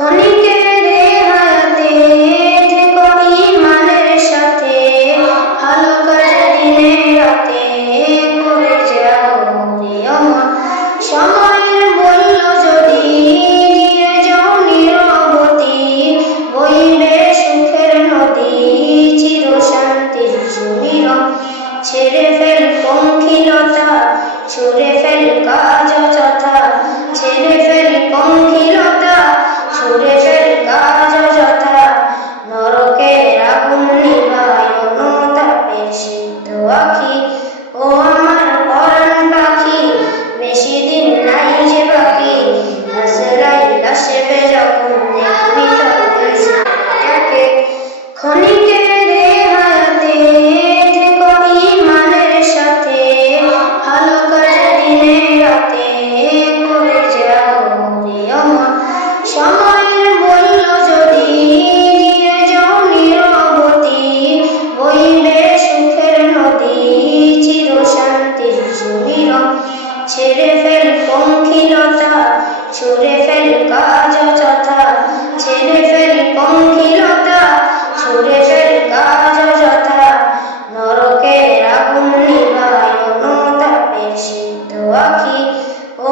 ক্ষণিকের হায়াতে থেকো ঈমানের সাথে, ভালো কাজ দিনে রাতে করে যাও রে অমর। সময়ের মূল্য যদি দিয়ে যাও নিরবতি, বইবে সুখের নদী চির শান্তির সুমিরন। ছেড়ে ফেল পঙ্কিলতা, ছুড়ে ফেল কাজ অযথা, ছেড়ে ফেল পঙ্কিলতা, ছুড়ে ফেল কাজ অযথা। নরকের আগুন নিভায় অনুতাপের সিদ্ধ আখি, ও আমার পরাণ পাখি বেশি দিন নাই যে বাকি। আজরাইল আসবে যখন দেখবি তাকে। ক্ষণিকের হায়াতে থেকো ঈমানের সাথে, ভালো কাজ দিনে রাতে করে যাও রে অমর। সময়ের মূল্য যদি দিয়ে যাও নিরবতি, বইবে সুখের নদী চির শান্তির সুমিরন। ছেড়ে ফেল পঙ্কিলতা, ছুড়ে ফেল কাজ অযথা, ছেড়ে ফেল পঙ্কিলতা, ছুড়ে ফেল কাজ অযথা। নরকের আগুন নিভায় অনুতাপের সিদ্ধ আখি, ও